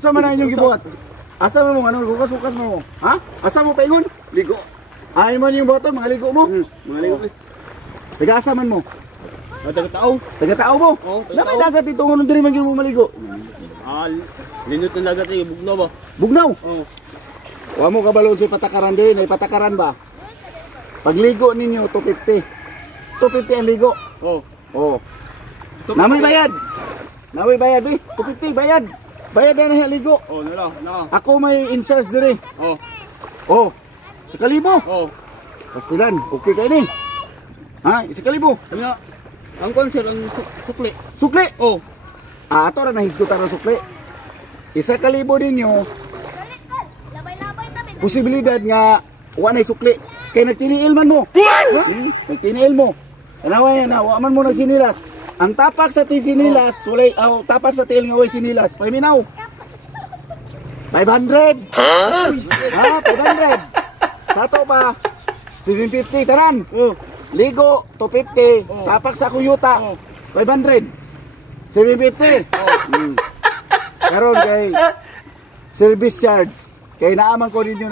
Sa man na inyong gibuhat? Asa mo ano lukas-lukas mo? Ha? Asa mo paingon? Ligo. Ay man yung buhaton, mga ligo mo. Mga ligo. Taga-asa man mo? Taga-tao. Taga-tao mo? Oo, taga-tao. Lamay dagat ito ngon diri man gyud mo maligo. Linot ng dagat eh, bugnaw ba? Bugnaw. Oo. Wa mo kabalon si patakaran din, ay patakaran ba? Pagligo ninyo 250. 250 ang ligo. Oo. Oh. Namoy bayad. Namoy bayad eh. 250 bayad. Bayad na ang ligo. Oo, nala. Ako may in-charge diri. Oo. Oh. Sa kalibo. Oo. Pastilan, okay kayo ni? Ha? Isa kalibo. Kanya, ang concert, ang sukli. Sukli. Oo. Ato ra nahisgutan ang sukli. Isa kalibo ninyo. Posibilidad nga wa na sukli. Kay nagtiniil man mo. Nagtiniil mo. Kanawa yan na, wa man mo nagsinilas. Ang tapak sa sinilas, walay tapak sa tiil nga way sinilas. Paminaw. 500. Ha? 500. Sa to pa 750 taran. Ligo 250. Tapak sa kuyuta 500. 750. Karon kay service charge. Kay naaman ko ninyo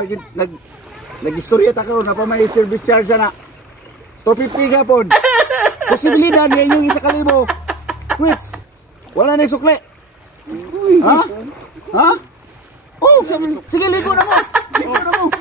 nag-istorya ta karon na pa may service charge na. 250 gapon. Posibilidad nga inyong isa kalibo. Quits. Wala na sukli. Ha? Ha? Oh, sige ligo na mo. Ligo na mo.